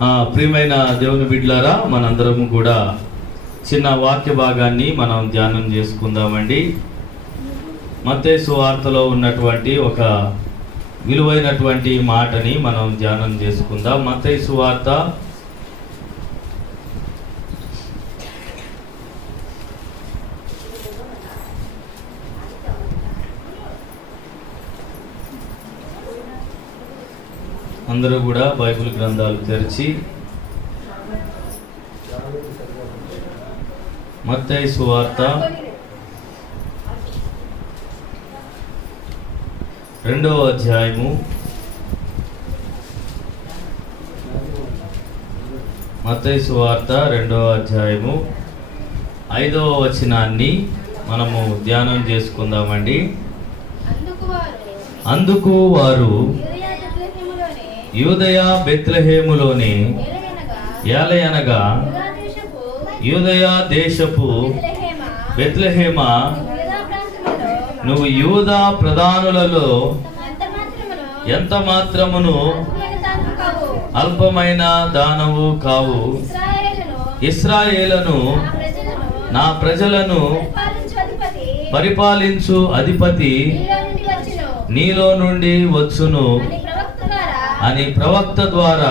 ప్రియమైన దేవుని బిడ్డలారా, మనందరము కూడా చిన్న వాక్య భాగాన్ని మనం ధ్యానం చేసుకుందామండి. మత్తయి సువార్తలో ఉన్నటువంటి ఒక విలువైనటువంటి మాటని మనం ధ్యానం చేసుకుందాం. మత్తయి సువార్త అందరూ కూడా బైబిల్ గ్రంథాలు తెరిచి మత్తయి సువార్త 2వ అధ్యాయము మత్తయి సువార్త 2వ అధ్యాయము 5వ వచనాన్ని మనము ధ్యానం చేసుకుందామండి. అందుకు వారు యూదయ బెత్లెహేములోని ఏలయనగా యూదయ దేశపు బెత్లెహేమ, నువ్వు యూదా ప్రధానులలో ఎంత మాత్రమును అల్పమైన దానవు కావు. ఇశ్రాయేలును నా ప్రజలను పరిపాలించు అధిపతి నీలో నుండి వచ్చును అని ప్రవక్త ద్వారా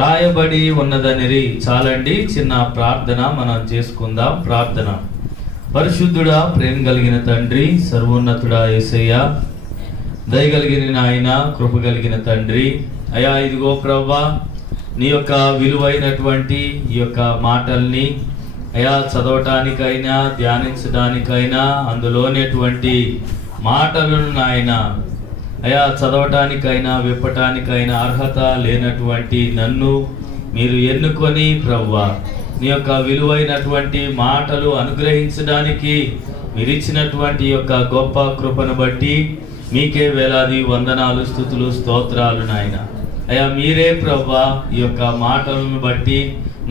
రాయబడి ఉన్నదనిరి. చాలండి, చిన్న ప్రార్థన మనం చేసుకుందాం. ప్రార్థన. పరిశుద్ధుడా, ప్రేమ కలిగిన తండ్రి, సర్వోన్నతుడా యేసయ్య, దయగలిగిన నాయన, కృప కలిగిన తండ్రి, అయా ఇదిగో ప్రభువా, నీ యొక్క విలువైనటువంటి ఈ యొక్క మాటల్ని అయా చదవటానికైనా ధ్యానించడానికైనా అందులోనేటువంటి మాటలను నాయన అయా చదవటానికైనా విప్పటానికైనా అర్హత లేనటువంటి నన్ను మీరు ఎన్నుకొని ప్రభువా, నీ యొక్క విలువైనటువంటి మాటలు అనుగ్రహించడానికి మీరు ఇచ్చినటువంటి యొక్క గొప్ప కృపను బట్టి మీకే వేలాది వందనాలు, స్తుతులు, స్తోత్రాలు నాయన. అయా మీరే ప్రభువా ఈ యొక్క మాటలను బట్టి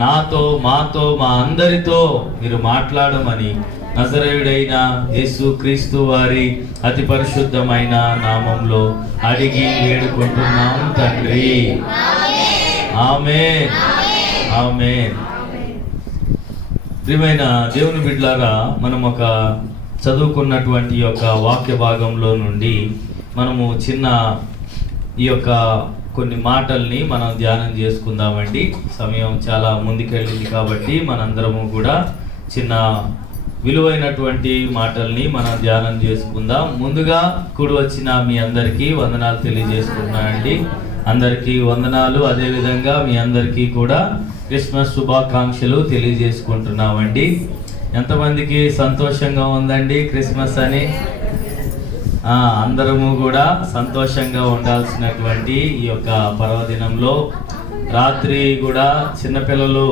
నాతో, మాతో, మా అందరితో మీరు మాట్లాడమని నజరేయుడైన యేసు క్రీస్తు వారి అతి పరిశుద్ధమైన నామంలో అడిగి వేడుకుంటున్నాం తండ్రి. ఆమేన్, ఆమేన్. ప్రియమైన దేవుని బిడ్డలారా, మనం ఒక చదువుకున్నటువంటి యొక్క వాక్య భాగంలో నుండి మనము చిన్న ఈ యొక్క కొన్ని మాటల్ని మనం ధ్యానం చేసుకుందామండి. సమయం చాలా ముందుకెళ్ళింది కాబట్టి మనందరము కూడా చిన్న విలువైనటువంటి మాటల్ని మనం ధ్యానం చేసుకుందాం. ముందుగా కూడి వచ్చిన మీ అందరికీ వందనాలు తెలియజేసుకుంటున్నానండి. అందరికీ వందనాలు. అదేవిధంగా మీ అందరికీ కూడా క్రిస్మస్ శుభాకాంక్షలు తెలియజేసుకుంటున్నామండి. ఎంతమందికి సంతోషంగా ఉందండి క్రిస్మస్ అని? అందరము కూడా సంతోషంగా ఉండాల్సినటువంటి ఈ యొక్క పర్వదినంలో రాత్రి కూడా చిన్నపిల్లలు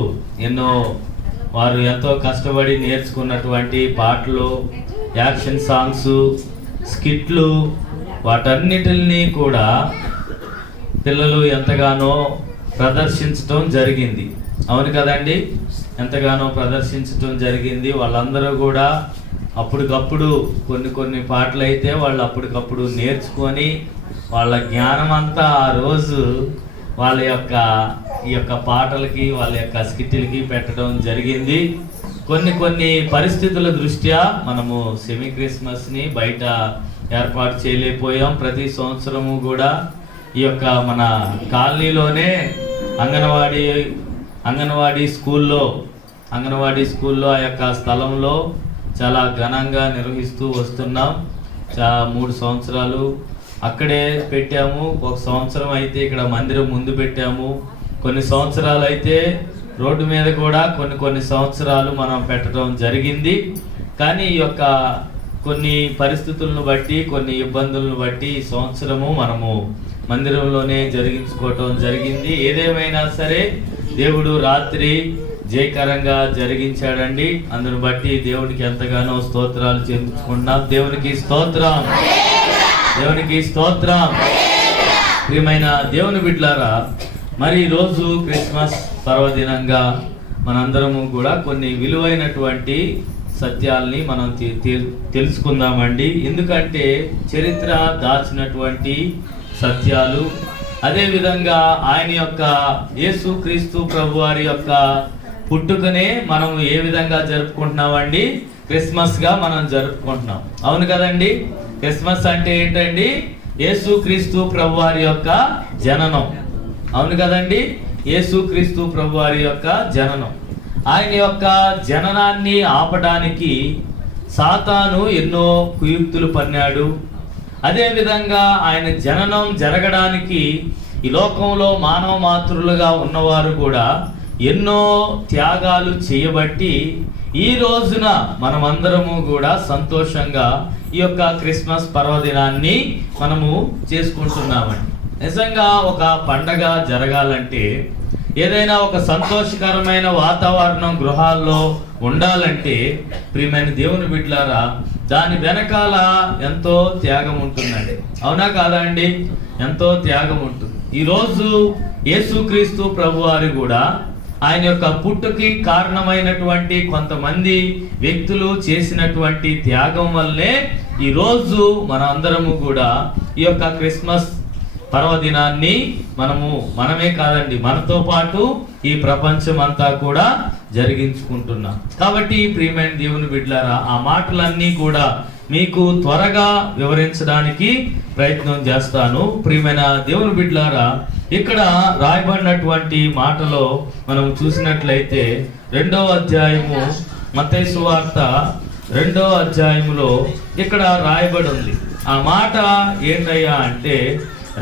వారు ఎంతో కష్టపడి నేర్చుకున్నటువంటి పాటలు, యాక్షన్ సాంగ్స్, స్కిట్లు, వాటన్నిటిని కూడా పిల్లలు ఎంతగానో ప్రదర్శించడం జరిగింది. అవును కదండి, ఎంతగానో ప్రదర్శించడం జరిగింది. వాళ్ళందరూ కూడా అప్పటికప్పుడు కొన్ని పాటలు అయితే వాళ్ళు అప్పటికప్పుడు నేర్చుకొని వాళ్ళ జ్ఞానం అంతా ఆ రోజు వాళ్ళ యొక్క ఈ యొక్క పాటలకి, వాళ్ళ యొక్క స్కిట్లకి పెట్టడం జరిగింది. కొన్ని పరిస్థితుల దృష్ట్యా మనము సెమీ క్రిస్మస్ని బయట ఏర్పాటు చేయలేకపోయాం. ప్రతి సంవత్సరము కూడా ఈ యొక్క మన కాలనీలోనే అంగన్వాడీ స్కూల్లో ఆ యొక్క స్థలంలో చాలా ఘనంగా నిర్వహిస్తూ వస్తున్నాం. 3 సంవత్సరాలు అక్కడే పెట్టాము. ఒక సంవత్సరం అయితే ఇక్కడ మందిరం ముందు పెట్టాము. కొన్ని సంవత్సరాలు అయితే రోడ్డు మీద కూడా కొన్ని సంవత్సరాలు మనం పెట్టడం జరిగింది. కానీ ఈ యొక్క కొన్ని పరిస్థితులను బట్టి, కొన్ని ఇబ్బందులను బట్టి ఈ సంవత్సరము మనము మందిరంలోనే జరిగించుకోవటం జరిగింది. ఏదేమైనా సరే దేవుడు రాత్రి జయకరంగా జరిగించాడండి. అందును బట్టి దేవునికి ఎంతగానో స్తోత్రాలు చెల్లించుకుంటున్నాం. దేవునికి స్తోత్రం, దేవునికి స్తోత్రం. ప్రియమైన దేవుని బిడ్డలారా, మరి ఈరోజు క్రిస్మస్ పర్వదినంగా మనందరము కూడా కొన్ని విలువైనటువంటి సత్యాల్ని మనం తెలుసుకుందామండి. ఎందుకంటే చరిత్ర దాచినటువంటి సత్యాలు అదేవిధంగా ఆయన యొక్క యేసుక్రీస్తు ప్రభువారి యొక్క పుట్టుకనే మనం ఏ విధంగా జరుపుకుంటున్నామండి? క్రిస్మస్గా మనం జరుపుకుంటున్నాం. అవును కదండి? క్రిస్మస్ అంటే ఏంటండి? యేసుక్రీస్తు ప్రభువారి యొక్క జననం. అవును కదండి? యేసుక్రీస్తు ప్రభువారి యొక్క జననం. ఆయన యొక్క జననాన్ని ఆపడానికి సాతాను ఎన్నో కుయుక్తులు పన్నాడు. అదేవిధంగా ఆయన జననం జరగడానికి ఈ లోకంలో మానవ మాతృలుగా ఉన్నవారు కూడా ఎన్నో త్యాగాలు చేయబట్టి ఈ రోజున మనమందరము కూడా సంతోషంగా ఈ యొక్క క్రిస్మస్ పర్వదినాన్ని మనము చేసుకుంటున్నామండి. నిజంగా ఒక పండగ జరగాలంటే, ఏదైనా ఒక సంతోషకరమైన వాతావరణం గృహాల్లో ఉండాలంటే ప్రియమైన దేవుని బిడ్డలారా, దాని వెనకాల ఎంతో త్యాగం ఉంటుందండి. అవునా కాదా అండి? ఎంతో త్యాగం ఉంటుంది. ఈరోజు యేసుక్రీస్తు ప్రభువారు కూడా ఆయన యొక్క పుట్టుకి కారణమైనటువంటి కొంతమంది వ్యక్తులు చేసినటువంటి త్యాగం వల్లే ఈరోజు మన అందరము కూడా ఈ యొక్క క్రిస్మస్ పర్వదినాన్ని మనమే కాదండి, మనతో పాటు ఈ ప్రపంచం అంతా కూడా జరిగించుకుంటున్నాం. కాబట్టి ప్రియమైన దేవుని బిడ్డలారా, ఆ మాటలన్నీ కూడా మీకు త్వరగా వివరించడానికి ప్రయత్నం చేస్తాను. ప్రియమైన దేవుని బిడ్డలారా, ఇక్కడ రాయబడినటువంటి మాటలో మనం చూసినట్లయితే 2వ అధ్యాయము మత్తయి సువార్త 2వ అధ్యాయములో ఇక్కడ రాయబడి ఉంది. ఆ మాట ఏంటయ్యా అంటే,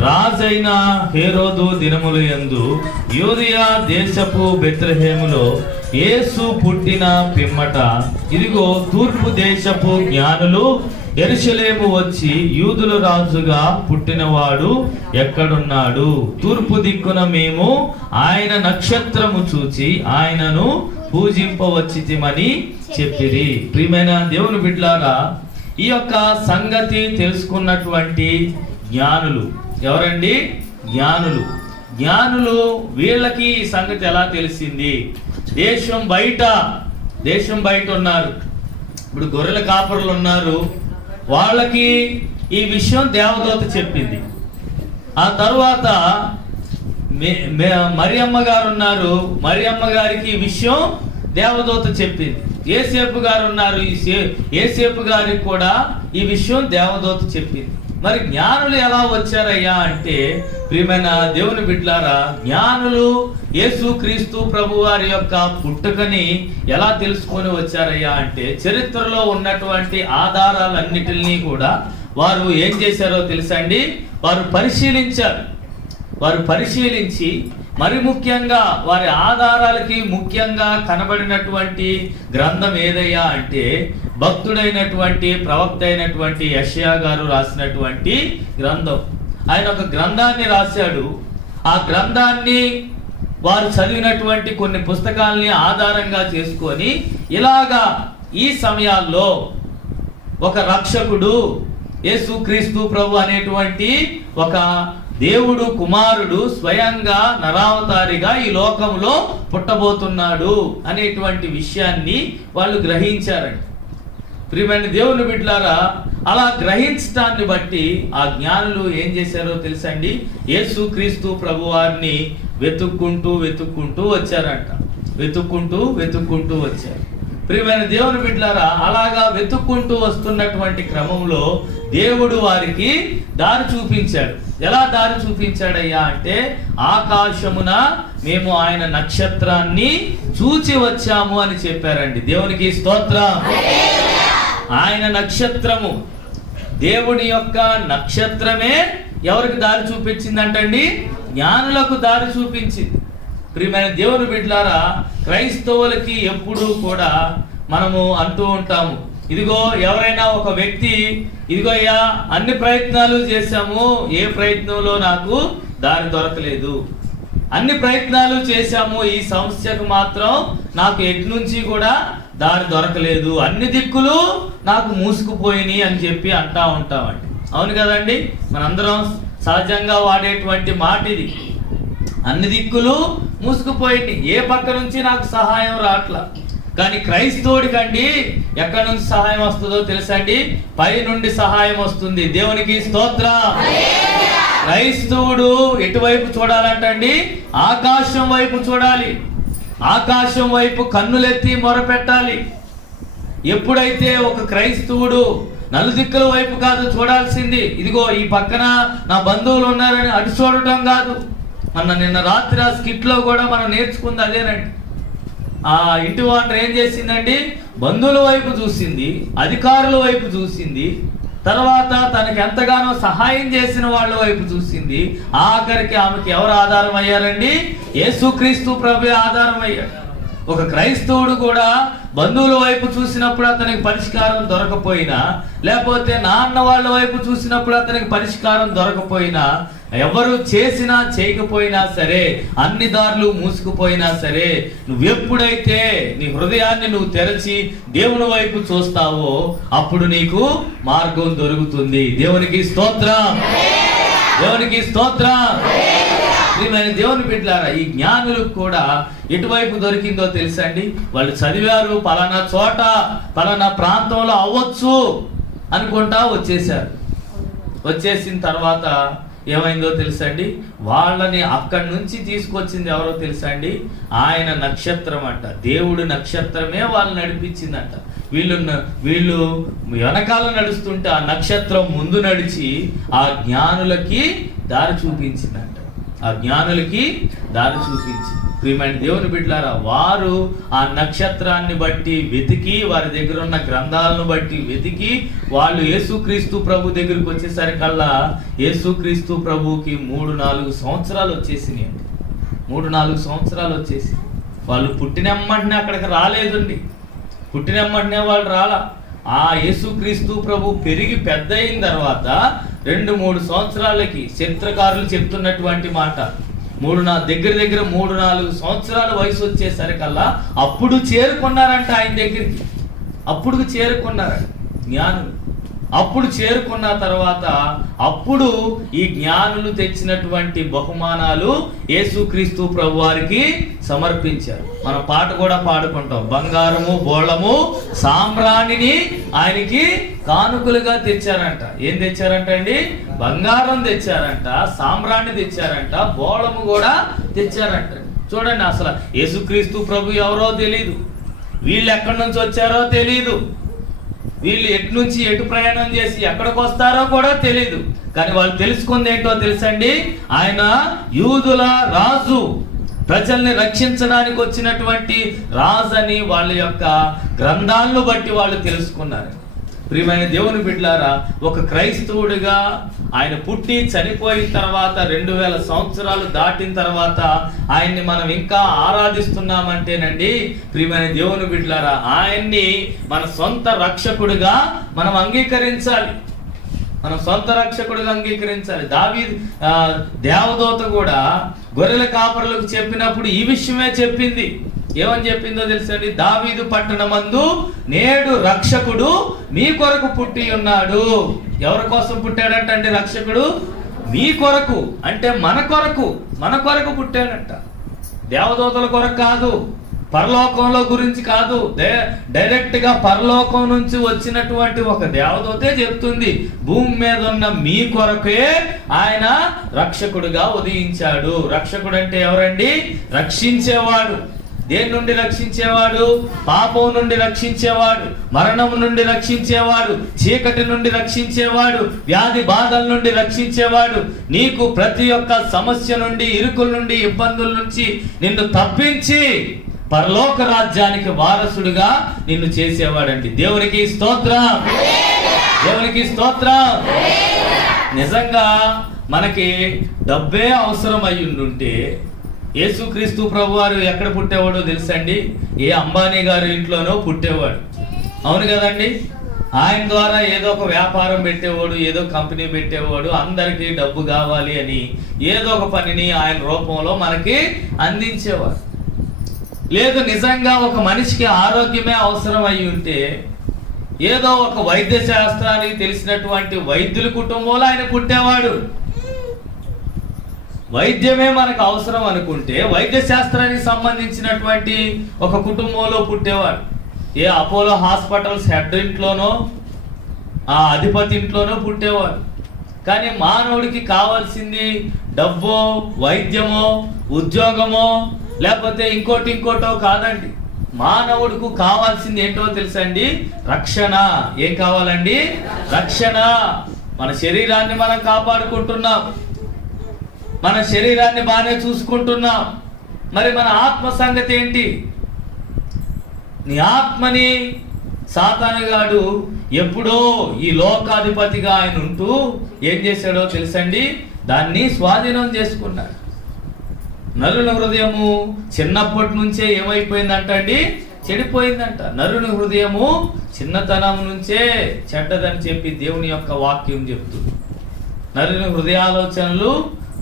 రాజైన హేరోదు దినముల యందు యూదయా దేశపు బెత్లెహేములో యేసు పుట్టిన పిమ్మట ఇదిగో తూర్పు దేశపు జ్ఞానులు యెరూషలేము వచ్చి యూదుల రాజుగా పుట్టినవాడు ఎక్కడున్నాడు? తూర్పు దిక్కున మేము ఆయన నక్షత్రము చూచి ఆయనను పూజింపవచ్చితిమని చెప్పిరి. ప్రియమైన దేవుని బిడ్డలారా, ఈ యొక్క సంగతి తెలుసుకున్నటువంటి జ్ఞానులు ఎవరండి? జ్ఞానులు వీళ్ళకి ఈ సంగతి ఎలా తెలిసింది? దేశం బయట ఉన్నారు. ఇప్పుడు గొర్రెల కాపరులు ఉన్నారు, వాళ్ళకి ఈ విషయం దేవదూత చెప్పింది. ఆ తర్వాత మరియమ్మ గారు ఉన్నారు, మరియమ్మ గారికి ఈ విషయం దేవదూత చెప్పింది. యేసేపు గారు ఉన్నారు, యేసేపు గారికి కూడా ఈ విషయం దేవదూత చెప్పింది. మరి జ్ఞానులు ఎలా వచ్చారయ్యా అంటే, ప్రియమైన దేవుని బిడ్డలారా, జ్ఞానులు యేసుక్రీస్తు ప్రభు వారి యొక్క పుట్టుకని ఎలా తెలుసుకొని వచ్చారయ్యా అంటే, చరిత్రలో ఉన్నటువంటి ఆధారాలన్నిటిని కూడా వారు ఏం చేశారో తెలుసండి? వారు పరిశీలించి మరి ముఖ్యంగా వారి ఆధారాలకి ముఖ్యంగా కనబడినటువంటి గ్రంథం ఏదయ్యా అంటే, భక్తుడైనటువంటి ప్రవక్త అయినటువంటి యెషయా గారు రాసినటువంటి గ్రంథం. ఆయన ఒక గ్రంథాన్ని రాశాడు. ఆ గ్రంథాన్ని వారు చదివినటువంటి కొన్ని పుస్తకాలని ఆధారంగా చేసుకొని ఇలాగా ఈ సమయాల్లో ఒక రక్షకుడు యేసుక్రీస్తు ప్రభు అనేటువంటి ఒక దేవుడు కుమారుడు స్వయంగా నరావతారిగా ఈ లోకంలో పుట్టబోతున్నాడు అనేటువంటి విషయాన్ని వాళ్ళు గ్రహించారండి. ప్రియమైన దేవుని బిడ్డలారా, అలా గ్రహించడాన్ని బట్టి ఆ జ్ఞానులు ఏం చేశారో తెలుసండి? యేసుక్రీస్తు ప్రభువారిని వెతుక్కుంటూ వచ్చారంట. వెతుక్కుంటూ వచ్చారు. ప్రియమైన దేవుని బిడ్డలారా, అలాగా వెతుక్కుంటూ వస్తున్నటువంటి క్రమంలో దేవుడు వారికి దారి చూపించాడు. ఎలా దారి చూపించాడయ్యా అంటే, ఆకాశమున మేము ఆయన నక్షత్రాన్ని చూచి వచ్చాము అని చెప్పారండి. దేవునికి స్తోత్రం. ఆయన నక్షత్రము, దేవుని యొక్క నక్షత్రమే ఎవరికి దారి చూపించిందంటండి? జ్ఞానులకు దారి చూపించింది. ప్రియమైన దేవుని బిడ్డలారా, క్రైస్తవులకి ఎప్పుడూ కూడా మనము అంటూ ఉంటాము, ఇదిగో ఎవరైనా ఒక వ్యక్తి, ఇదిగో అయ్యా అన్ని ప్రయత్నాలు చేశాము, ఏ ప్రయత్నంలో నాకు దారి దొరకలేదు, అన్ని ప్రయత్నాలు చేశాము, ఈ సమస్యకు మాత్రం నాకు ఎటు నుంచి కూడా దారి దొరకలేదు, అన్ని దిక్కులు నాకు మూసుకుపోయినాయి అని చెప్పి అంటా ఉంటామండి. అవును కదండి? మనందరం సహజంగా వాడేటువంటి మాట ఇది. అన్ని దిక్కులు మూసుకుపోయింది, ఏ పక్క నుంచి నాకు సహాయం రావట్లా. కానీ క్రైస్తవుడికండి ఎక్కడి నుంచి సహాయం వస్తుందో తెలుసండి? పై నుండి సహాయం వస్తుంది. దేవునికి స్తోత్రం. క్రైస్తవుడు ఎటువైపు చూడాలంటండి? ఆకాశం వైపు చూడాలి. ఆకాశం వైపు కన్నులెత్తి మొరపెట్టాలి. ఎప్పుడైతే ఒక క్రైస్తవుడు నలుదిక్కుల వైపు కాదు చూడాల్సింది, ఇదిగో ఈ పక్కన నా బంధువులు ఉన్నారని అటు చూడటం కాదు. నిన్న రాత్రి ఆ స్కిట్ లో కూడా మనం నేర్చుకుంది అదేనండి. ఆ ఇంటి వాటర్ ఏం చేసిందండి? బంధువుల వైపు చూసింది, అధికారుల వైపు చూసింది, తర్వాత తనకి ఎంతగానో సహాయం చేసిన వాళ్ళ వైపు చూసింది. ఆఖరికి ఆమెకి ఎవరు ఆధారం అయ్యారండి? యేసుక్రీస్తు ప్రభువే ఆధారం అయ్యాడు. ఒక క్రైస్తవుడు కూడా బంధువుల వైపు చూసినప్పుడు అతనికి పరిష్కారం దొరకపోయినా, లేకపోతే నాన్న వాళ్ళ వైపు చూసినప్పుడు అతనికి పరిష్కారం దొరకపోయినా, ఎవరు చేసినా చేయకపోయినా సరే, అన్ని దారులు మూసుకుపోయినా సరే, నువ్వెప్పుడైతే నీ హృదయాన్ని నువ్వు తెరచి దేవుని వైపు చూస్తావో అప్పుడు నీకు మార్గం దొరుకుతుంది. దేవునికి స్తోత్రం, దేవునికి స్తోత్రం. ప్రియమైన దేవుని బిడ్డలారా, ఈ జ్ఞానులకు కూడా ఎటువైపు దొరికిందో తెలుసా అండి? వాళ్ళు చదివారు, పలానా చోట పలానా ప్రాంతంలో అవ్వచ్చు అనుకుంటా వచ్చేసారు. వచ్చేసిన తర్వాత ఏమైందో తెలుసా అండి? వాళ్ళని అక్కడి నుంచి తీసుకొచ్చింది ఎవరో తెలుసా అండి? ఆయన నక్షత్రం అంట. దేవుడు నక్షత్రమే వాళ్ళని నడిపించిందంట. వీళ్ళు వెనకాల నడుస్తుంటే ఆ నక్షత్రం ముందు నడిచి ఆ జ్ఞానులకి దారి చూపించిందంట. ఆ జ్ఞానులకి దారి చూపించి, ప్రియమైన దేవుని బిడ్డలారా, వారు ఆ నక్షత్రాన్ని బట్టి వెతికి, వారి దగ్గర ఉన్న గ్రంథాలను బట్టి వెతికి, వాళ్ళు యేసుక్రీస్తు ప్రభు దగ్గరికి వచ్చేసరికల్లా యేసుక్రీస్తు ప్రభుకి 3-4 సంవత్సరాలు వచ్చేసినాయి అండి. 3-4 సంవత్సరాలు వచ్చేసి వాళ్ళు పుట్టినమ్మంటనే అక్కడికి రాలేదండి. పుట్టినమ్మంటనే వాళ్ళు రాలా. ఆ యేసుక్రీస్తు ప్రభు పెరిగి పెద్ద అయిన తర్వాత 2-3 సంవత్సరాలకి చరిత్రకారులు చెప్తున్నటువంటి మాట, దగ్గర 3-4 సంవత్సరాల వయసు వచ్చేసరికల్లా అప్పుడు చేరుకున్నారంట ఆయన దగ్గరికి. అప్పుడు చేరుకున్నారంట జ్ఞానులు. అప్పుడు చేరుకున్న తర్వాత అప్పుడు ఈ జ్ఞానులు తెచ్చినటువంటి బహుమానాలు యేసుక్రీస్తు ప్రభు వారికి సమర్పించారు. మనం పాట కూడా పాడుకుంటాం, బంగారము బోళము సాంబ్రాణిని ఆయనకి కానుకలుగా తెచ్చారంట. ఏం తెచ్చారంట అండి? బంగారం తెచ్చారంట, సాంబ్రాణి తెచ్చారంట, బోళము కూడా తెచ్చారంట. చూడండి, అసలు యేసుక్రీస్తు ప్రభు ఎవరో తెలీదు, వీళ్ళు ఎక్కడి నుంచి వచ్చారో తెలీదు, వీళ్ళు ఎటు నుంచి ఎటు ప్రయాణం చేసి ఎక్కడికి వస్తారో కూడా తెలీదు. కానీ వాళ్ళు తెలుసుకుంది ఏంటో తెలుసండి? ఆయన యూదుల రాజు, ప్రజల్ని రక్షించడానికి వచ్చినటువంటి రాజు అని వాళ్ళ యొక్క గ్రంథాలను బట్టి వాళ్ళు తెలుసుకున్నారు. ప్రియమైన దేవుని బిడ్డలారా, ఒక క్రైస్తవుడిగా ఆయన పుట్టి చనిపోయిన తర్వాత 2000 సంవత్సరాలు దాటిన తర్వాత ఆయన్ని మనం ఇంకా ఆరాధిస్తున్నామంటేనండి, ప్రియమైన దేవుని బిడ్డలారా, ఆయన్ని మన సొంత రక్షకుడిగా మనం అంగీకరించాలి. మనం సొంత రక్షకుడిగా అంగీకరించాలి. దేవదూత కూడా గొర్రెల కాపరులకు చెప్పినప్పుడు ఈ విషయమే చెప్పింది. ఏమని చెప్పిందో తెలుసండి? దావీదు పట్టణమందు నేడు రక్షకుడు మీ కొరకు పుట్టి ఉన్నాడు. ఎవరి కోసం పుట్టాడంటే రక్షకుడు? మీ కొరకు, అంటే మన కొరకు పుట్టాడంట. దేవదూతల కొరకు కాదు, పరలోకంలో గురించి కాదు, డైరెక్ట్ గా పరలోకం నుంచి వచ్చినటువంటి ఒక దేవదూతే చెప్తుంది, భూమి మీద ఉన్న మీ కొరకే ఆయన రక్షకుడుగా ఉదయించాడు. రక్షకుడు అంటే ఎవరండి? రక్షించేవాడు. దేని నుండి రక్షించేవాడు? పాపం నుండి రక్షించేవాడు, మరణం నుండి రక్షించేవాడు, చీకటి నుండి రక్షించేవాడు, వ్యాధి బాధల నుండి రక్షించేవాడు, నీకు ప్రతి ఒక్క సమస్య నుండి, ఇరుకుల నుండి, ఇబ్బందుల నుంచి నిన్ను తప్పించి పరలోక రాజ్యానికి వారసుడుగా నిన్ను చేసేవాడండి. దేవునికి స్తోత్రం, దేవునికి స్తోత్రం. నిజంగా మనకి డబ్బే అవసరం అయ్యుండుంటే యేసుక్రీస్తు ప్రభు వారు ఎక్కడ పుట్టేవాడో తెలుసండి? ఏ అంబానీ గారి ఇంట్లోనో పుట్టేవాడు. అవును కదండి? ఆయన ద్వారా ఏదో ఒక వ్యాపారం పెట్టేవాడు, ఏదో కంపెనీ పెట్టేవాడు, అందరికీ డబ్బు కావాలి అని ఏదో ఒక పనిని ఆయన రూపంలో మనకి అందించేవాడు. లేదు, నిజంగా ఒక మనిషికి ఆరోగ్యమే అవసరం అయి ఉంటే ఏదో ఒక వైద్య శాస్త్రానికి తెలిసినటువంటి వైద్యుల కుటుంబంలో ఆయన పుట్టేవాడు. వైద్యమే మనకు అవసరం అనుకుంటే వైద్య శాస్త్రానికి సంబంధించినటువంటి ఒక కుటుంబంలో పుట్టేవాడు. ఏ అపోలో హాస్పిటల్స్ హెడ్ ఇంట్లోనో, ఆ అధిపతి ఇంట్లోనో పుట్టేవాడు. కానీ మానవుడికి కావాల్సింది డబ్బో, వైద్యమో, ఉద్యోగమో, లేకపోతే ఇంకోటో కాదండి. మానవుడికి కావాల్సింది ఏంటో తెలుసండి? రక్షణ. ఏం కావాలండి? రక్షణ. మన శరీరాన్ని మనం కాపాడుకుంటున్నాం, మన శరీరాన్ని బాగానే చూసుకుంటున్నాం. మరి మన ఆత్మ సంగతి ఏంటి? నీ ఆత్మని సాతానుగాడు ఎప్పుడో ఈ లోకాధిపతిగా ఆయన ఉంటూ ఏం చేశాడో తెలుసండి? దాన్ని స్వాధీనం చేసుకున్నాడు. నరుని హృదయము చిన్నప్పటి నుంచే ఏమైపోయిందంట అండి? చెడిపోయిందంట. నరుని హృదయము చిన్నతనం నుంచే చెడ్డదని చెప్పి దేవుని యొక్క వాక్యం చెప్తుంది. నరుని హృదయాలోచనలు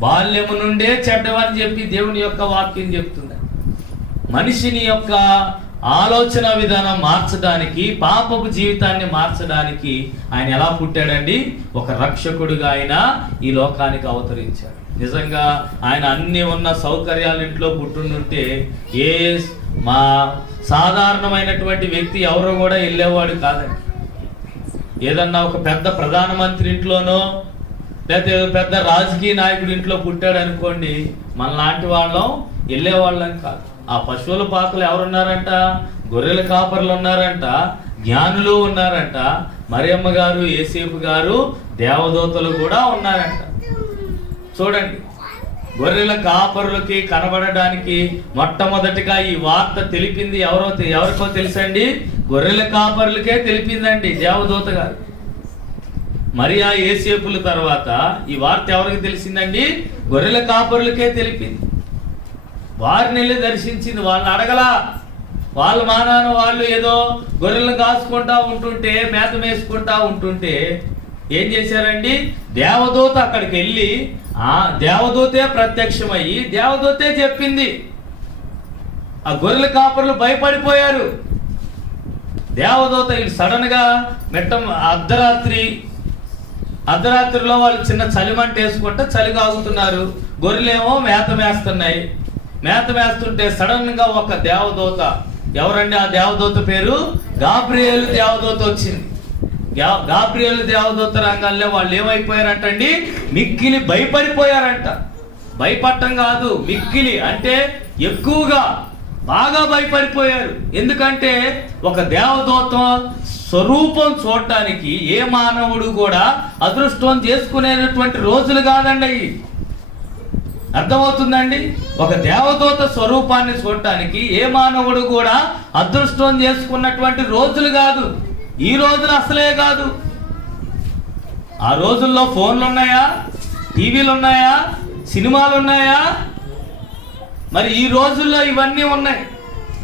బాల్యము నుండే చెడ్డవని చెప్పి దేవుని యొక్క వాక్యం చెప్తుంది. మనిషిని యొక్క ఆలోచన విధానం మార్చడానికి, పాపపు జీవితాన్ని మార్చడానికి ఆయన ఎలా పుట్టాడండి? ఒక రక్షకుడుగా ఆయన ఈ లోకానికి అవతరించాడు. నిజంగా ఆయన అన్ని ఉన్న సౌకర్యాలు ఇంట్లో పుట్టుంటే ఏ మా సాధారణమైనటువంటి వ్యక్తి ఎవరో కూడా వెళ్ళేవాడు కాదండి. ఏదన్నా ఒక పెద్ద ప్రధానమంత్రి ఇంట్లోనో లేకపోతే పెద్ద రాజకీయ నాయకుడి ఇంట్లో పుట్టాడు అనుకోండి, మనలాంటి వాళ్ళం వెళ్ళేవాళ్ళం కాదు. ఆ పశువుల పాకలు ఎవరున్నారంట? గొర్రెల కాపర్లు ఉన్నారంట, జ్ఞానులు ఉన్నారంట, మరియమ్మ గారు, యేసేపు గారు, దేవదూతలు కూడా ఉన్నారంట. చూడండి, గొర్రెల కాపరులకి కనబడడానికి మొట్టమొదటిగా ఈ వార్త తెలిపింది ఎవరికో తెలుసండి? గొర్రెల కాపరులకే తెలిపిందండి దేవదూత గారు. మరియా, యేసేపుల తర్వాత ఈ వార్త ఎవరికి తెలిసిందండి? గొర్రెల కాపరులకే తెలిపింది. వారిని వెళ్ళి దర్శించింది. వాళ్ళని అడగలా. వాళ్ళ మానాన వాళ్ళు ఏదో గొర్రెలను కాసుకుంటా ఉంటుంటే, మేత వేసుకుంటా ఉంటుంటే ఏం చేశారండి? దేవదూత అక్కడికి వెళ్ళి దేవదూతే ప్రత్యక్షమయ్యి దేవదూతే చెప్పింది. ఆ గొర్రెల కాపరులు భయపడిపోయారు. దేవదూత సడన్ గా అర్ధరాత్రిలో వాళ్ళు చిన్న చలిమంట వేసుకుంటే చలిగా ఆగుతున్నారు. గొర్రెలేమో మేత వేస్తున్నాయి. మేత వేస్తుంటే సడన్ గా ఒక దేవదూత, ఎవరండి ఆ దేవదూత పేరు? గాబ్రియేలు దేవదూత వచ్చింది. గాబ్రియేలు దేవదూత రంగాల్లో వాళ్ళు ఏమైపోయారంటండి? మిక్కిలి భయపడిపోయారంట. భయపడటం కాదు, మిక్కిలి అంటే ఎక్కువగా, బాగా భయపడిపోయారు. ఎందుకంటే ఒక దేవదూత స్వరూపం చూడటానికి ఏ మానవుడు కూడా అదృష్టం చేసుకునేటటువంటి రోజులు కాదండి అవి. అర్థమవుతుందండి? ఒక దేవదూత స్వరూపాన్ని చూడటానికి ఏ మానవుడు కూడా అదృష్టం చేసుకున్నటువంటి రోజులు కాదు. ఈ రోజులు అసలే కాదు. ఆ రోజుల్లో ఫోన్లు ఉన్నాయా? టీవీలు ఉన్నాయా? సినిమాలు ఉన్నాయా? మరి ఈ రోజుల్లో ఇవన్నీ ఉన్నాయి.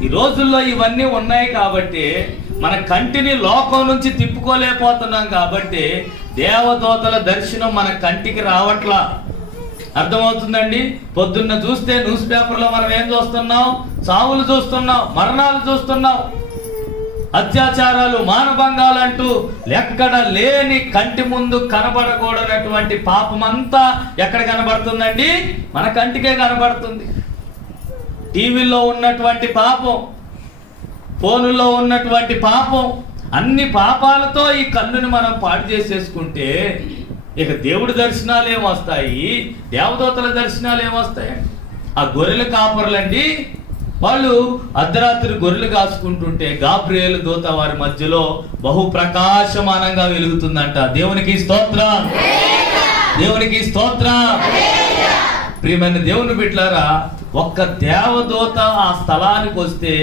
ఈ రోజుల్లో ఇవన్నీ ఉన్నాయి కాబట్టి మన కంటిని లోకం నుంచి తిప్పుకోలేకపోతున్నాం. కాబట్టి దేవదూతల దర్శనం మన కంటికి రావట్లా. అర్థమవుతుందండి? పొద్దున్న చూస్తే న్యూస్ పేపర్లో మనం ఏం చూస్తున్నాం? చావులు చూస్తున్నాం, మరణాలు చూస్తున్నాం, అత్యాచారాలు, మానభంగాలు అంటూ ఎక్కడ లేని, కంటి ముందు కనబడకూడనటువంటి పాపం అంతా ఎక్కడ కనబడుతుందండి? మన కంటికే కనబడుతుంది. టీవీల్లో ఉన్నటువంటి పాపం, ఫోనుల్లో ఉన్నటువంటి పాపం, అన్ని పాపాలతో ఈ కన్నుని మనం పాడు చేసేసుకుంటే ఇక దేవుడి దర్శనాలు ఏమొస్తాయి? దేవదూతల దర్శనాలు ఏమొస్తాయండి? ఆ గొర్రెల కాపరులండి, వాళ్ళు అర్ధరాత్రి గొర్రెలు కాసుకుంటుంటే గాబ్రియేలు దూత వారి మధ్యలో బహు ప్రకాశమానంగా వెలుగుతుందంట. దేవునికి స్తోత్రం, దేవునికి స్తోత్రం. ప్రియమైన దేవుని బిడ్డలారా, ఒక్క దేవదూత ఆ స్థలానికి వస్తే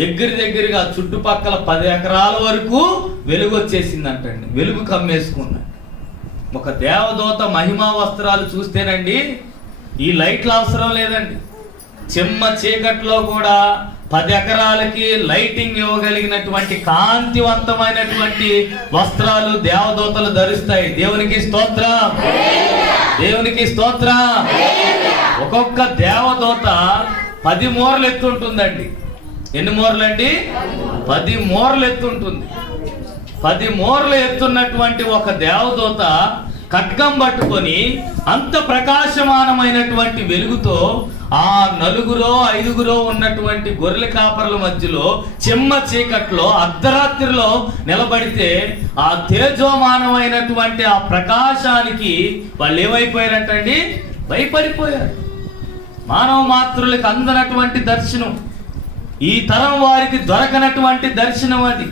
దగ్గరగా చుట్టుపక్కల 10 ఎకరాల వరకు వెలుగు వచ్చేసిందంటండి. వెలుగు కమ్మేసుకున్నాడు. ఒక దేవదూత మహిమా వస్త్రాలు చూస్తేనండి ఈ లైట్లు అవసరం లేదండి. చిమ్మ చీకట్లో కూడా 10 ఎకరాలకి లైటింగ్ ఇవ్వగలిగినటువంటి కాంతివంతమైనటువంటి వస్త్రాలు దేవదూతలు ధరిస్తాయి. దేవునికి స్తోత్రం, దేవునికి స్తోత్రం. ఒక్కొక్క దేవదూత 10 మూరలు ఎత్తుంటుందండి. ఎన్ని మూరలండి? 10 మూరలు ఎత్తుంటుంది. 10 మూరలు ఎత్తున్నటువంటి ఒక దేవదూత ఖడ్గం పట్టుకొని అంత ప్రకాశమానమైనటువంటి వెలుగుతో ఆ 4-5 ఉన్నటువంటి గొర్రెల కాపరుల మధ్యలో చెమ్మ చీకట్లో అర్ధరాత్రిలో నిలబడితే ఆ తేజోమానమైనటువంటి ఆ ప్రకాశానికి వాళ్ళు ఏమైపోయారంటండి? భయపడిపోయారు. మానవ మాతృలకు అందనటువంటి దర్శనం, ఈ తరం వారికి దొరకనటువంటి దర్శనం అది.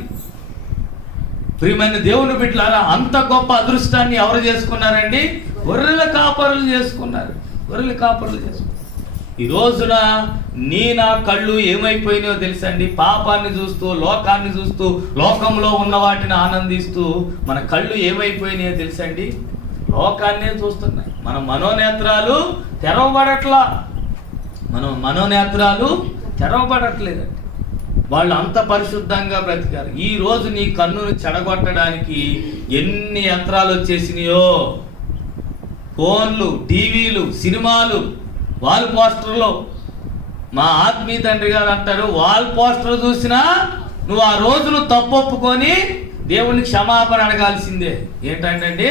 ప్రియమైన దేవుని బిడ్డలారా, అంత గొప్ప అదృష్టాన్ని ఎవరు చేసుకున్నారండి? గొర్రెల కాపరులు చేసుకున్నారు. గొర్రెల కాపరులు చేసుకున్నారు. ఈ రోజున నా కళ్ళు ఏమైపోయినాయో తెలుసండి? పాపాన్ని చూస్తూ, లోకాన్ని చూస్తూ, లోకంలో ఉన్న వాటిని ఆనందిస్తూ మన కళ్ళు ఏమైపోయినాయో తెలుసండి? లోకాన్నే చూస్తున్నాయి. మన మనోనేత్రాలు తెరవబడట్లా. మనం మనోనేత్రాలు తెరవబడట్లేదండి. వాళ్ళు అంత పరిశుద్ధంగా బ్రతికారు. ఈ రోజు నీ కన్నును చెడగొట్టడానికి ఎన్ని యంత్రాలు వచ్చేసినాయో! ఫోన్లు, టీవీలు, సినిమాలు, వాల్ పోస్టర్లు. మా ఆత్మీయ తండ్రి గారు అంటారు, వాల్ పోస్టర్ చూసినా నువ్వు ఆ రోజును తప్పొప్పుకొని దేవునికి క్షమాపణ అడగాల్సిందే. ఏంటంటే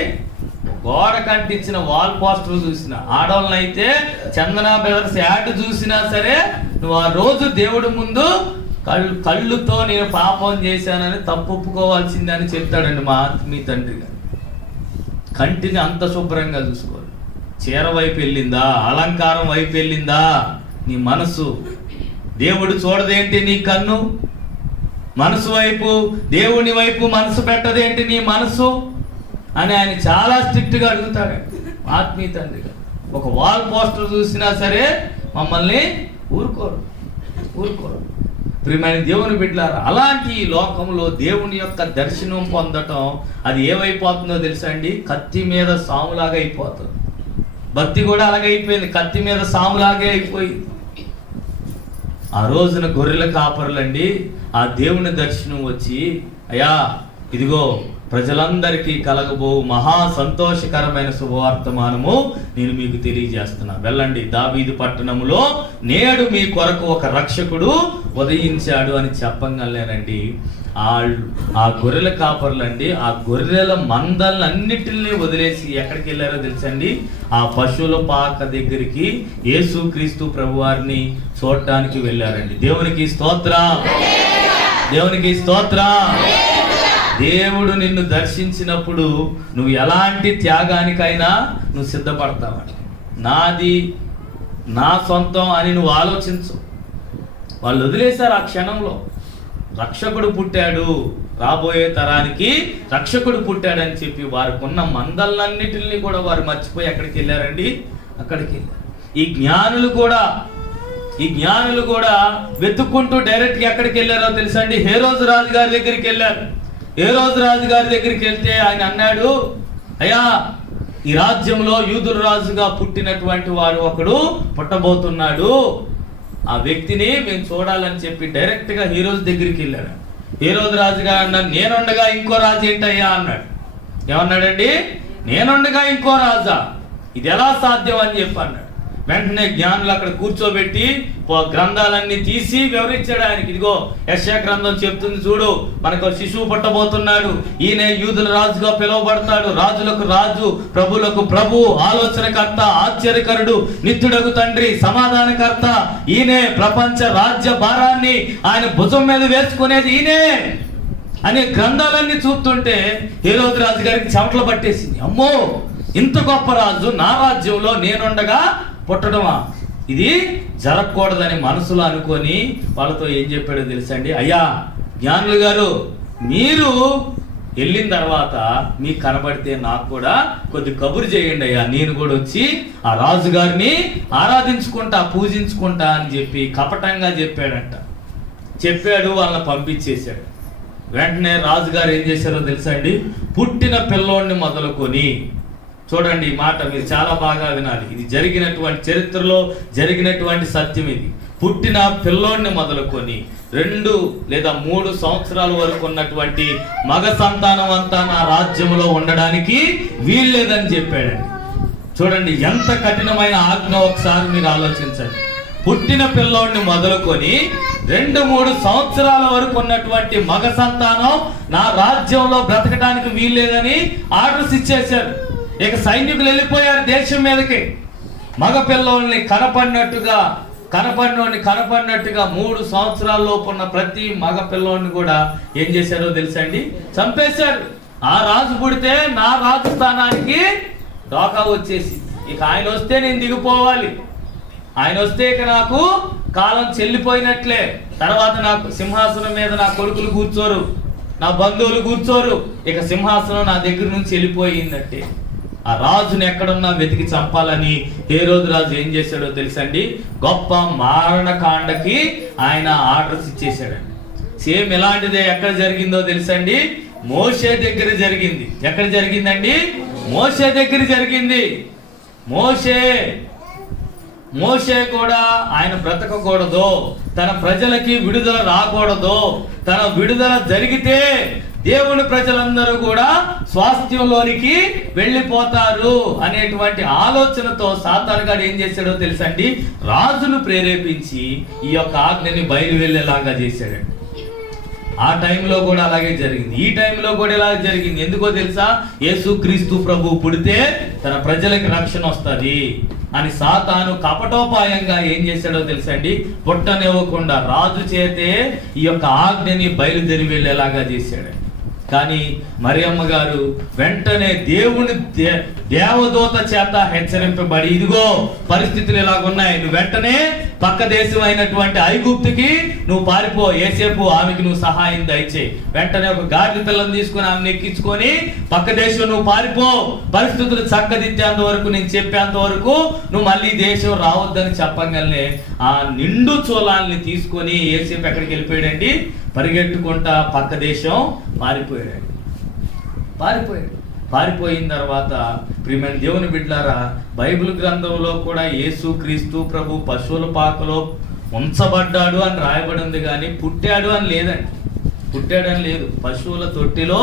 గోడ కంటించిన వాల్ పోస్టర్ చూసిన ఆడవాళ్ళనైతే చందన బ్రదర్స్ యాడ్ చూసినా సరే నువ్వు ఆ రోజు దేవుడి ముందు కళ్ళుతో నేను పాపం చేశానని తప్పొప్పుకోవాల్సిందే అని చెప్తాడండి మా ఆత్మీయ తండ్రి గారు. కంటిని అంత శుభ్రంగా చూసుకోవాలి. చీర వైపు వెళ్ళిందా, అలంకారం వైపు వెళ్ళిందా నీ మనసు? దేవుడు చూడదేంటి నీ కన్ను? మనసు వైపు, దేవుని వైపు మనసు పెట్టదేంటి నీ మనసు అని ఆయన చాలా స్ట్రిక్ట్గా అడుగుతాడండి ఆత్మీయ తండ్రి గారు. ఒక వాల్ పోస్టర్ చూసినా సరే మమ్మల్ని ఊరుకోరు. ప్రియమైన దేవుని బిడ్డలారా, అలాంటి లోకంలో దేవుని యొక్క దర్శనం పొందటం అది ఏమైపోతుందో తెలుసా అండి? కత్తి మీద సాములాగా అయిపోతుంది. భక్తి కూడా అలాగే అయిపోయింది, కత్తి మీద సాములాగే అయిపోయింది. ఆ రోజున గొర్రెల కాపరులండి ఆ దేవుని దర్శనం వచ్చి, అయ్యా ఇదిగో ప్రజలందరికీ కలగబో మహా సంతోషకరమైన శుభవర్తమానము నేను మీకు తెలియజేస్తున్నా. వెళ్ళండి, దావీదు పట్టణములో నేడు మీ కొరకు ఒక రక్షకుడు ఉదయించాడు అని చెప్పగలేనండి. ఆ గొర్రెల కాపరులండి ఆ గొర్రెల మందలన్నిటిని వదిలేసి ఎక్కడికి వెళ్ళారో తెలుసండి? ఆ పశువుల పాక దగ్గరికి యేసుక్రీస్తు ప్రభువారిని చూడటానికి వెళ్ళారండి. దేవునికి స్తోత్రం, దేవునికి స్తోత్రం. దేవుడు నిన్ను దర్శించినప్పుడు నువ్వు ఎలాంటి త్యాగానికైనా నువ్వు సిద్ధపడతావు. నాది నా సొంతం అని నువ్వు ఆలోచించు. వాళ్ళు వదిలేశారు ఆ క్షణంలో. రక్షకుడు పుట్టాడు, రాబోయే తరానికి రక్షకుడు పుట్టాడని చెప్పి వారికి ఉన్న మందలన్నిటిని కూడా వారు మర్చిపోయి ఎక్కడికి వెళ్ళారండి? అక్కడికి వెళ్ళారు. ఈ జ్ఞానులు కూడా వెతుక్కుంటూ డైరెక్ట్గా ఎక్కడికి వెళ్ళారో తెలుసా అండి? హేరోదు రాజు గారి దగ్గరికి వెళ్ళారు. హేరోదు రాజు గారి దగ్గరికి వెళ్తే ఆయన అన్నాడు, అయ్యా ఈ రాజ్యంలో యూదుల రాజుగా పుట్టినటువంటి వాడు ఒకడు పుట్టబోతున్నాడు, ఆ వ్యక్తిని మేము చూడాలని చెప్పి డైరెక్ట్గా హీరోస్ దగ్గరికి వెళ్ళాడు. హేరోదు రాజు గారు అన్నాడు, నేనుండగా ఇంకో రాజు ఏంటయ్యా అన్నాడు. ఏమన్నాడండి? నేనుండగా ఇంకో రాజా, ఇది ఎలా సాధ్యం అని చెప్పి అన్నాడు. వెంటనే జ్ఞానులు అక్కడ కూర్చోబెట్టి గ్రంథాలన్నీ తీసి వివరించాడు ఆయనకి. ఇదిగో యెషయా గ్రంథం చెప్తుంది చూడు, మనకు శిశువు పుట్టబోతున్నాడు, ఈయన యూదుల రాజుగా పిలువబడతాడు, రాజులకు రాజు, ప్రభులకు ప్రభు, ఆలోచనకర్త, ఆశ్చర్యకరుడు, నిత్యుడగు తండ్రి, సమాధానకర్త, ఈయనే ప్రపంచ రాజ్య భారాన్ని ఆయన భుజం మీద వేసుకునేది ఈయనే అనే గ్రంథాలన్నీ చూస్తుంటే హేరోదు రాజు గారికి చెమటలు పట్టేసింది. అమ్మో, ఇంత గొప్ప రాజు నా రాజ్యంలో నేనుండగా పుట్టడమా, ఇది జరగకూడదని మనసులో అనుకొని వాళ్ళతో ఏం చెప్పాడో తెలుసండి? అయ్యా జ్ఞానులు గారు, మీరు వెళ్ళిన తర్వాత మీకు కనబడితే నాకు కూడా కొద్ది కబురు చేయండి అయ్యా, నేను కూడా వచ్చి ఆ రాజుగారిని ఆరాధించుకుంటా, పూజించుకుంటా అని చెప్పి కపటంగా చెప్పాడు. వాళ్ళని పంపించేశాడు. వెంటనే రాజుగారు ఏం చేశారో తెలుసా అండి? పుట్టిన పిల్లోడిని మొదలుకొని, చూడండి ఈ మాట మీరు చాలా బాగా వినాలి, ఇది జరిగినటువంటి చరిత్రలో జరిగినటువంటి సత్యం ఇది. పుట్టిన పిల్లోడిని మొదలుకొని 2 లేదా 3 సంవత్సరాల వరకు ఉన్నటువంటి మగ సంతానం అంతా నా రాజ్యంలో ఉండడానికి వీల్లేదని చెప్పాడండి. చూడండి ఎంత కఠినమైన ఆజ్ఞ, ఒకసారి మీరు ఆలోచించండి. పుట్టిన పిల్లోడిని మొదలుకొని 2-3 సంవత్సరాల వరకు ఉన్నటువంటి మగ సంతానం నా రాజ్యంలో బ్రతకడానికి వీల్లేదని ఆర్డర్స్ ఇచ్చేశారు. ఇక సైనికులు వెళ్ళిపోయారు దేశం మీదకి. మగపిల్లోల్ని కనపడినట్టుగా 3 సంవత్సరాల లోపు ఉన్న ప్రతి మగపిల్లోని కూడా ఏం చేశారో తెలుసండి? చంపేశారు. ఆ రాజు పుడితే నా రాజు స్థానానికి డోకా వచ్చేసి, ఇక ఆయన వస్తే నేను దిగిపోవాలి, ఆయన వస్తే ఇక నాకు కాలం చెల్లిపోయినట్లే. తర్వాత నాకు సింహాసనం మీద నా కొడుకులు కూర్చోరు, నా బంధువులు కూర్చోరు, ఇక సింహాసనం నా దగ్గర నుంచి వెళ్ళిపోయిందంటే ఆ రాజుని ఎక్కడున్నా వెతికి చంపాలని హేరోదు రాజు ఏం చేశాడో తెలుసండి? గొప్ప మారణకాండకి ఆయన ఆర్డర్స్ ఇచ్చేసాడండి. సేమ్ ఇలాంటిదే ఎక్కడ జరిగిందో తెలుసండి? మోషే దగ్గర జరిగింది. ఎక్కడ జరిగిందండి? మోషే దగ్గర జరిగింది. మోషే కూడా ఆయన బ్రతకకూడదు, తన ప్రజలకి విడుదల రాకూడదు, తన విడుదల జరిగితే దేవుని ప్రజలందరూ కూడా స్వాస్థ్యంలోనికి వెళ్ళిపోతారు అనేటువంటి ఆలోచనతో సాతానుగాడు ఏం చేశాడో తెలుసండి? రాజును ప్రేరేపించి ఈ యొక్క ఆజ్ఞని బయలువెళ్ళేలాగా చేశాడండి. ఆ టైంలో కూడా అలాగే జరిగింది, ఈ టైంలో కూడా ఇలాగే జరిగింది. ఎందుకో తెలుసా? యేసుక్రీస్తు ప్రభు పుడితే తన ప్రజలకి రక్షణ వస్తుంది అని సాతాను కపటోపాయంగా ఏం చేశాడో తెలుసండి? పుట్టనివ్వకుండా రాజు చేతే ఈ యొక్క ఆజ్ఞని బయలుదేరి వెళ్ళేలాగా చేశాడు. కానీ మరియమ్మ గారు వెంటనే దేవుని దేవదూత చేత హెచ్చరింపబడి, ఇదిగో పరిస్థితులు ఇలాగున్నాయి, నువ్వు వెంటనే పక్క దేశం అయినటువంటి ఐగుప్తుకి నువ్వు పారిపో, ఏసేపు ఆమెకి నువ్వు సహాయం దయచేయి. వెంటనే ఒక గాడిద పిల్లని తీసుకుని ఆమెను ఎక్కించుకొని పక్క దేశం నువ్వు పారిపో, పరిస్థితులు చక్కదిద్దేంత వరకు, నేను చెప్పేంత వరకు నువ్వు మళ్ళీ దేశం రావద్దని చెప్పగలనే ఆ నిండు చూలాల్ని తీసుకొని ఏసేపు ఎక్కడికి వెళ్ళిపోయాడండి? పరిగెట్టుకుంటా పక్క దేశం పారిపోయాడు. పారిపోయిన తర్వాత ప్రియమైన దేవుని బిడ్డలారా, బైబిల్ గ్రంథంలో కూడా యేసుక్రీస్తు ప్రభు పశువుల పాకలో ఉంచబడ్డాడు అని రాయబడి ఉంది, కానీ పుట్టాడు అని లేదండి. పుట్టాడని లేదు. పశువుల తొట్టిలో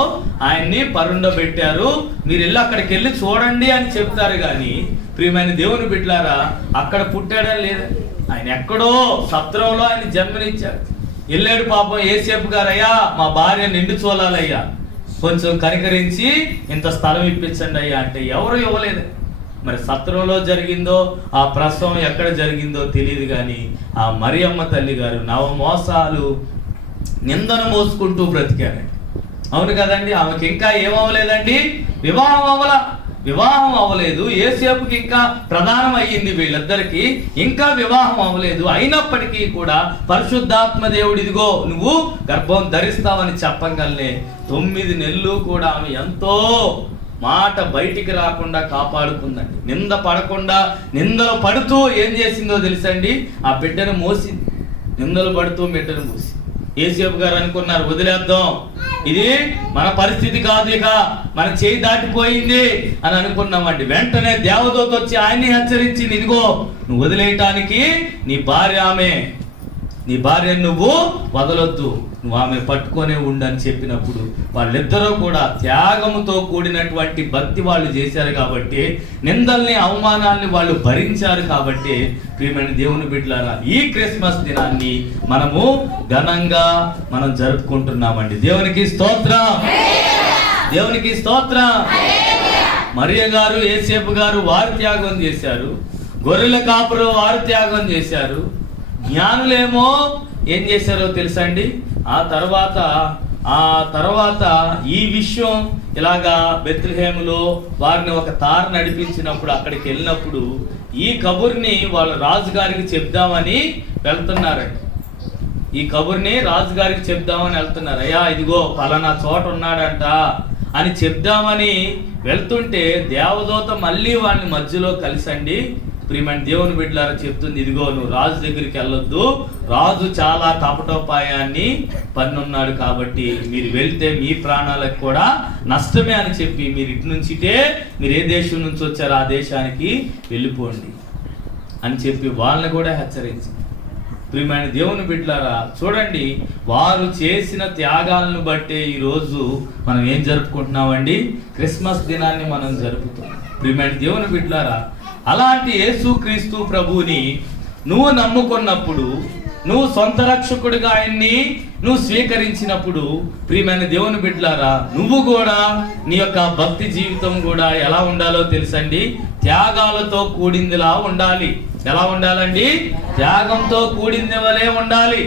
ఆయన్ని పరుండబెట్టారు, మీరు వెళ్ళి అక్కడికి వెళ్ళి చూడండి అని చెప్తారు. కానీ ప్రియమైన దేవుని బిడ్డలారా, అక్కడ పుట్టాడని లేదండి. ఆయన ఎక్కడో సత్రంలో ఆయన జన్మనిచ్చాడు. వెళ్ళాడు పాపం ఏసేపు గారు, అయ్యా మా భార్య నిండు చూడాలయ్యా, కొంచెం కనికరించి ఇంత స్థలం ఇప్పించండి అయ్యా అంటే ఎవరు ఇవ్వలేదు. మరి సత్రంలో జరిగిందో ఆ ప్రసవం ఎక్కడ జరిగిందో తెలియదు, కానీ ఆ మరియమ్మ తల్లి గారు నవమోసాలు నిందను మోసుకుంటూ బ్రతికారండి. అవును కదండి? ఆమెకి ఇంకా ఏమవ్వలేదండి? వివాహం అవ్వలేదు. యేసేపుకి ఇంకా ప్రధానం అయ్యింది, వీళ్ళిద్దరికి ఇంకా వివాహం అవ్వలేదు. అయినప్పటికీ కూడా పరిశుద్ధాత్మ దేవుడు ఇదిగో నువ్వు గర్భం ధరిస్తావని చెప్పగలనే 9 నెలలు కూడా ఆమె ఎంతో మాట బయటికి రాకుండా కాపాడుకుందండి. నింద పడకుండా, నిందలు పడుతూ ఏం చేసిందో తెలుసండి? ఆ బిడ్డను మోసింది. నిందలు పడుతూ బిడ్డను మోసింది. యేసేపు గారు అనుకున్నారు, వదిలేద్దాం, ఇది మన పరిస్థితి కాదు, ఇక మన చేయి దాటిపోయింది అని అనుకున్నామండి. వెంటనే దేవదూత వచ్చి ఆయన్ని హెచ్చరించింది, ఇదిగో నువ్వు వదిలేయటానికి నీ భార్యను నువ్వు వదలొద్దు, నువ్వు ఆమె పట్టుకొనే ఉండని చెప్పినప్పుడు వాళ్ళిద్దరూ కూడా త్యాగముతో కూడినటువంటి భక్తి వాళ్ళు చేశారు కాబట్టి, నిందల్ని అవమానాల్ని వాళ్ళు భరించారు కాబట్టి, ప్రియమైన దేవుని బిడ్డలారా, ఈ క్రిస్మస్ దినాన్ని మనము ఘనంగా మనం జరుపుకుంటున్నామండి. దేవునికి స్తోత్రం, దేవునికి స్తోత్రం. మరియ గారు, యేసేపు గారు వారు త్యాగం చేశారు, గొర్రెల కాపురు వారు త్యాగం చేశారు. జ్ఞానులేమో ఏం చేశారో తెలుసండి? ఆ తర్వాత ఈ విషయం ఇలాగా బెత్లెహేములో వారిని ఒక తారు నడిపించినప్పుడు, అక్కడికి వెళ్ళినప్పుడు ఈ కబుర్ని వాళ్ళ రాజుగారికి చెప్దామని వెళ్తున్నారండి. ఈ కబుర్ని రాజుగారికి చెప్దామని వెళ్తున్నారు. అయ్యా ఇదిగో పలానా చోట ఉన్నాడంట అని చెప్దామని వెళ్తుంటే దేవదూత మళ్ళీ వాళ్ళని మధ్యలో కలిసండి, ప్రియమైన దేవుని బిడ్డలారా చెప్తుంది, ఇదిగో నువ్వు రాజు దగ్గరికి వెళ్ళొద్దు, రాజు చాలా కపటోపాయాన్ని పన్నున్నాడు కాబట్టి మీరు వెళ్తే మీ ప్రాణాలకు కూడా నష్టమే అని చెప్పి మీరు ఇటు నుంచిటే మీరు ఏ దేశం నుంచి వచ్చారో ఆ దేశానికి వెళ్ళిపోండి అని చెప్పి వాళ్ళని కూడా హెచ్చరించింది. ప్రియమైన దేవుని బిడ్డలారా చూడండి, వారు చేసిన త్యాగాలను బట్టే ఈరోజు మనం ఏం జరుపుకుంటున్నామండి? క్రిస్మస్ దినాన్ని మనం జరుపుతున్నాం. ప్రియమైన దేవుని బిడ్డలారా, అలాంటి యేసుక్రీస్తు ప్రభువుని నువ్వు నమ్ముకున్నప్పుడు నువ్వు సొంత రక్షకుడిగా ఆయన్ని నువ్వు స్వీకరించినప్పుడు ప్రియమైన దేవుని బిడ్డలారా, నువ్వు కూడా నీ యొక్క భక్తి జీవితం కూడా ఎలా ఉండాలో తెలుసండి, త్యాగాలతో కూడిందిలా ఉండాలి. ఎలా ఉండాలండి? త్యాగంతో కూడింది వలే ఉండాలి.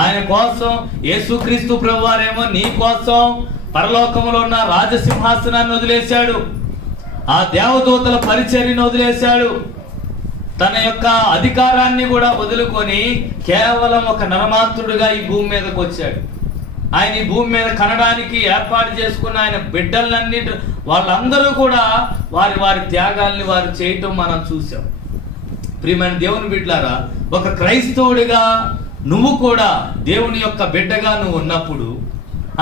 ఆయన కోసం యేసుక్రీస్తు ప్రభువారేమో నీ కోసం పరలోకంలో ఉన్న రాజసింహాసనాన్ని వదిలేశాడు, ఆ దేవదూతల పరిచర్యను వదిలేశాడు, తన యొక్క అధికారాన్ని కూడా వదులుకొని కేవలం ఒక నరమాత్రుడుగా ఈ భూమి మీదకి వచ్చాడు. ఆయన ఈ భూమి మీద కనడానికి ఏర్పాటు చేసుకున్న ఆయన బిడ్డలన్నిటి వాళ్ళందరూ కూడా వారి వారి త్యాగాల్ని వారు చేయటం మనం చూసాం. ప్రియమైన దేవుని బిడ్డలారా, ఒక క్రైస్తవుడిగా నువ్వు కూడా దేవుని యొక్క బిడ్డగా నువ్వు ఉన్నప్పుడు,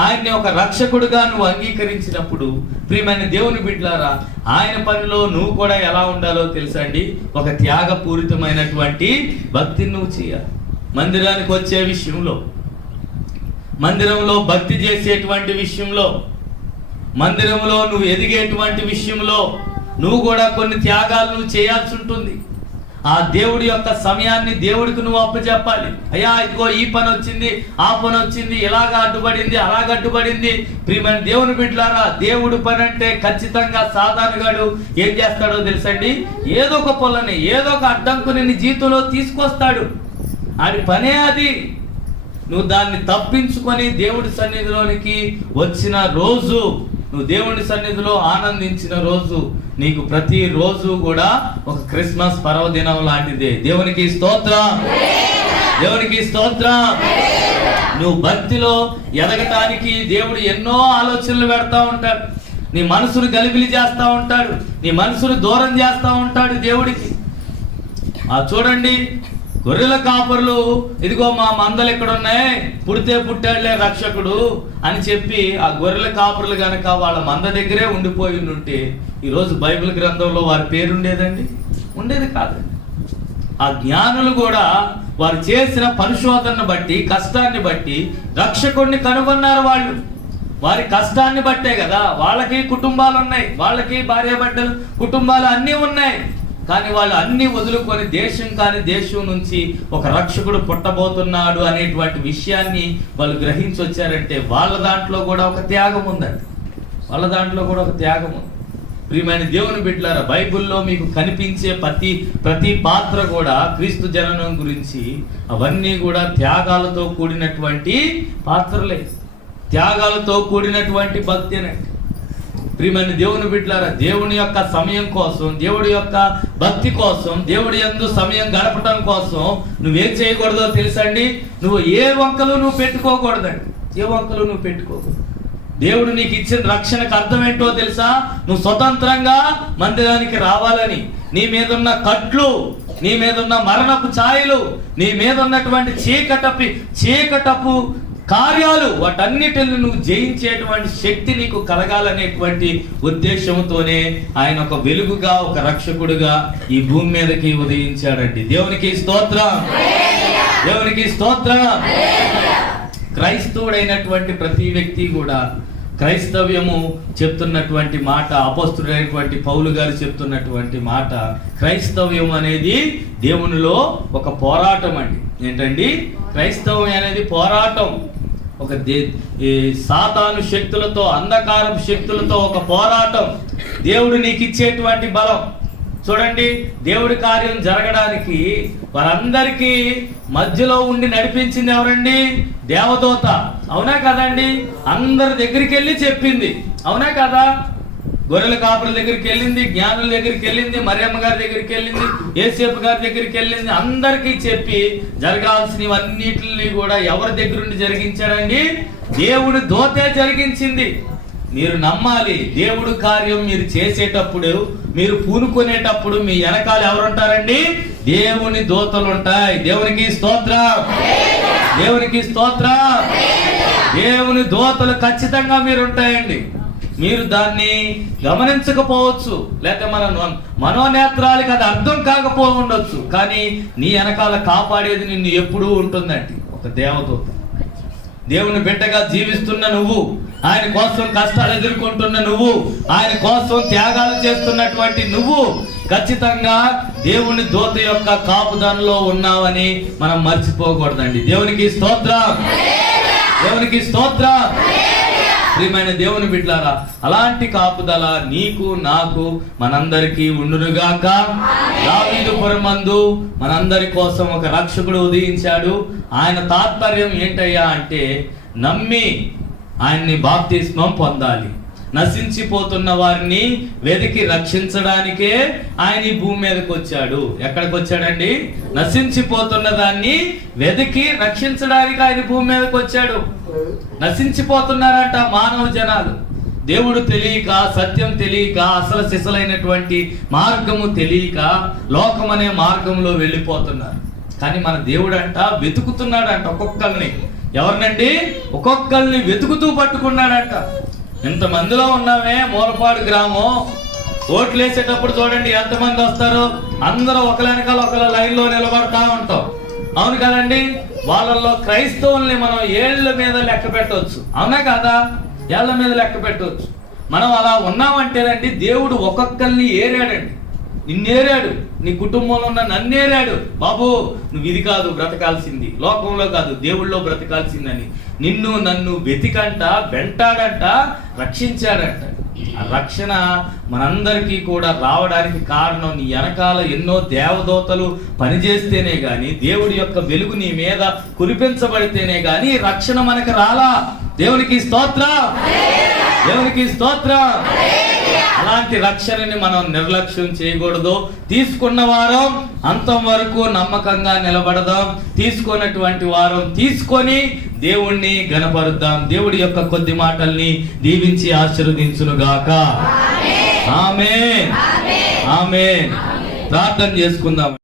ఆయన్ని ఒక రక్షకుడిగా నువ్వు అంగీకరించినప్పుడు, ప్రియమైన దేవుని బిడ్డలారా, ఆయన పనిలో నువ్వు కూడా ఎలా ఉండాలో తెలుసండి, ఒక త్యాగపూరితమైనటువంటి భక్తిని నువ్వు చేయాలి. మందిరానికి వచ్చే విషయంలో, మందిరంలో భక్తి చేసేటువంటి విషయంలో, మందిరంలో నువ్వు ఎదిగేటువంటి విషయంలో నువ్వు కూడా కొన్ని త్యాగాలు నువ్వు చేయాల్సి ఉంటుంది. ఆ దేవుడి యొక్క సమయాన్ని దేవుడికి నువ్వు అప్పచెప్పాలి. అయ్యా ఇదిగో ఈ పని వచ్చింది, ఆ పని వచ్చింది, ఇలాగ అడ్డుపడింది, అలాగ అడ్డుపడింది. ప్రియమైన దేవుని బిడ్డలారా, దేవుడి పని అంటే ఖచ్చితంగా సాధారణగాడు ఏం చేస్తాడో తెలుసండి, ఏదో ఒక పొలని, ఏదో ఒక అడ్డంకుని నీ జీవితంలో తీసుకొస్తాడు. ఆడి పనే అది. నువ్వు దాన్ని తప్పించుకొని దేవుడి సన్నిధిలోనికి వచ్చిన రోజు, నువ్వు దేవుని సన్నిధిలో ఆనందించిన రోజు, నీకు ప్రతి రోజు కూడా ఒక క్రిస్మస్ పర్వదినం లాంటిదే. దేవునికి స్తోత్రం, దేవునికి స్తోత్రం. నువ్వు భక్తిలో ఎదగటానికి దేవుడు ఎన్నో ఆలోచనలు పెడతా ఉంటాడు. నీ మనసును గలిబిలి చేస్తూ ఉంటాడు, నీ మనసును దూరం చేస్తూ ఉంటాడు దేవుడికి. చూడండి, గొర్రెల కాపరులు ఇదిగో మా మందలు ఎక్కడ ఉన్నాయి, పుడితే పుట్టాడులే రక్షకుడు అని చెప్పి ఆ గొర్రెల కాపరులు గనక వాళ్ళ మంద దగ్గరే ఉండిపోయి ఉంటే ఈరోజు బైబిల్ గ్రంథంలో వారి పేరు ఉండేదండి? ఉండేది కాదండి. ఆ జ్ఞానులు కూడా వారు చేసిన పరిశోధనను బట్టి, కష్టాన్ని బట్టి రక్షకుడిని కనుగొన్నారు. వాళ్ళు వారి కష్టాన్ని బట్టే కదా, వాళ్ళకి కుటుంబాలు ఉన్నాయి, వాళ్ళకి భార్య బిడ్డలు కుటుంబాలు అన్నీ ఉన్నాయి. కానీ వాళ్ళు అన్ని వదులుకొని దేశం కాని దేశం నుంచి ఒక రక్షకుడు పుట్టబోతున్నాడు అనేటువంటి విషయాన్ని వాళ్ళు గ్రహించి వచ్చారంటే వాళ్ళ దాంట్లో కూడా ఒక త్యాగం ఉందండి. వాళ్ళ దాంట్లో కూడా ఒక త్యాగం ఉంది. ప్రియమైన దేవుని బిడ్డలారా, బైబిల్లో మీకు కనిపించే ప్రతి పాత్ర కూడా క్రీస్తు జననం గురించి అవన్నీ కూడా త్యాగాలతో కూడినటువంటి పాత్రలే, త్యాగాలతో కూడినటువంటి భక్తి అనండి. ప్రియమైన దేవుని బిడ్డలారా, దేవుని యొక్క సమయం కోసం, దేవుడి యొక్క భక్తి కోసం, దేవుడి యందు సమయం గడపడం కోసం నువ్వేం చేయకూడదో తెలుసండి, నువ్వు ఏ వంకలు నువ్వు పెట్టుకోకూడదండి. ఏ వంకలు నువ్వు పెట్టుకోకూడదు. దేవుడు నీకు ఇచ్చిన రక్షణకు అర్థం ఏంటో తెలుసా? నువ్వు స్వతంత్రంగా మందిరానికి రావాలని. నీ మీద ఉన్న కట్లు, నీ మీద ఉన్న మరణపు ఛాయలు, నీ మీద ఉన్నటువంటి చీకటపు కార్యాలు, వాటన్నిటిని నువ్వు జయించేటువంటి శక్తి నీకు కలగాలనేటువంటి ఉద్దేశంతోనే ఆయన ఒక వెలుగుగా, ఒక రక్షకుడుగా ఈ భూమి మీదకి ఉదయించాడండి. దేవునికి స్తోత్రం, దేవునికి స్తోత్రం. క్రైస్తవుడైనటువంటి ప్రతి వ్యక్తి కూడా క్రైస్తవ్యము చెప్తున్నటువంటి మాట, అపోస్తుడైనటువంటి పౌలు గారు చెప్తున్నటువంటి మాట, క్రైస్తవ్యం అనేది దేవునిలో ఒక పోరాటం అండి. ఏంటండి? క్రైస్తవం అనేది పోరాటం. ఒక సాతాను శక్తులతో, అంధకారపు శక్తులతో ఒక పోరాటం. దేవుడు నీకు ఇచ్చేటువంటి బలం చూడండి. దేవుడి కార్యం జరగడానికి వారందరికీ మధ్యలో ఉండి నడిపించింది ఎవరండి? దేవదూత. అవునా కదండి? అందరి దగ్గరికి వెళ్ళి చెప్పింది. అవునా కదా? గొర్రెల కాపుల దగ్గరికి వెళ్ళింది, జ్ఞానుల దగ్గరికి వెళ్ళింది, మరియమ్మ గారి దగ్గరికి వెళ్ళింది, యేసేపు గారి దగ్గరికి వెళ్ళింది. అందరికీ చెప్పి జరగాల్సినవన్నిటిని కూడా ఎవరి దగ్గరుండి జరిగించారండి? దేవుడి దూతే జరిగించింది. మీరు నమ్మాలి, దేవుడు కార్యం మీరు చేసేటప్పుడు, మీరు పూనుకునేటప్పుడు మీ వెనకాల ఎవరుంటారండి? దేవుని దూతలు ఉంటాయి. దేవునికి స్తోత్రం, దేవునికి స్తోత్రం. దేవుని దూతలు ఖచ్చితంగా మీరు ఉంటాయండి. మీరు దాన్ని గమనించకపోవచ్చు, లేక మన మనోనేత్రాలకి అది అర్థం కాకపో ఉండొచ్చు, కానీ నీ వెనకాల కాపాడేది నిన్ను ఎప్పుడూ ఉంటుందండి ఒక దేవదూత. దేవుని బిడ్డగా జీవిస్తున్న నువ్వు, ఆయన కోసం కష్టాలు ఎదుర్కొంటున్న నువ్వు, ఆయన కోసం త్యాగాలు చేస్తున్నటువంటి నువ్వు ఖచ్చితంగా దేవుని దూత యొక్క కాపుదనలో ఉన్నావని మనం మర్చిపోకూడదండి. దేవునికి స్తోత్రం, దేవునికి స్తోత్రం. ప్రియమైన దేవుని బిడ్డలారా, అలాంటి కాపుదల నీకు నాకు మనందరికీ ఉండునుగాక. దావీదు పురమందు మనందరి కోసం ఒక రక్షకుడు ఉదయించాడు. ఆయన తాత్పర్యం ఏంటయ్యా అంటే, నమ్మి ఆయన్ని బాప్తిస్మం పొందాలి. నశించిపోతున్న వారిని వెతికి రక్షించడానికే ఆయన ఈ భూమి మీదకి వచ్చాడు. ఎక్కడికి వచ్చాడండి? నశించిపోతున్న దాన్ని వెతికి రక్షించడానికి ఆయన భూమి మీదకి వచ్చాడు. నశించిపోతున్నారంట మానవ జనాలు. దేవుడు తెలియక, సత్యం తెలియక, అసలు సిసలైనటువంటి మార్గము తెలియక లోకం అనే మార్గంలో వెళ్ళిపోతున్నారు. కానీ మన దేవుడు అంట వెతుకుతున్నాడంట ఒక్కొక్కరిని. ఎవరినండి? ఒక్కొక్కరిని వెతుకుతూ పట్టుకున్నాడంట. ఇంతమందిలో ఉన్నామే మూలపాడు గ్రామం. ఓట్లు వేసేటప్పుడు చూడండి ఎంతమంది వస్తారు. అందరూ ఒకలెనకాల ఒకళ్ళ లైన్లో నిలబడతా ఉంటాం. అవును కదండి? వాళ్ళల్లో క్రైస్తవుల్ని మనం ఏళ్ల మీద లెక్క పెట్టవచ్చు. అవునా కాదా? ఏళ్ల మీద లెక్క పెట్టవచ్చు. మనం అలా ఉన్నామంటేనండి దేవుడు ఒక్కొక్కరిని ఏరాడండి. నిన్నేరాడు, నీ కుటుంబంలో ఉన్న నన్నేరాడు. బాబు నువ్వు ఇది కాదు బ్రతకాల్సింది, లోకంలో కాదు దేవుళ్ళో బ్రతకాల్సిందని నిన్ను నన్ను వెతికంట, వెంటాడంట, రక్షించాడంట. ఆ రక్షణ మనందరికీ కూడా రావడానికి కారణం నీ వెనకాల ఎన్నో దేవదూతలు పనిచేస్తేనే గాని, దేవుడి యొక్క వెలుగు నీ మీద కురిపించబడితేనే గాని రక్షణ మనకు రాలా. దేవునికి స్తోత్రం, దేవునికి స్తోత్రం. అలాంటి రక్షణని మనం నిర్లక్ష్యం చేయకూడదు. తీసుకున్న వారం అంతం వరకు నమ్మకంగా నిలబడదాం. తీసుకున్నటువంటి వారం తీసుకొని దేవుణ్ణి ఘనపరుద్దాం. దేవుడి యొక్క కొద్ది మాటల్ని దీవించి ఆశీర్వదించునుగాక. ఆమేన్, ఆమేన్. ప్రార్థన చేసుకుందాం.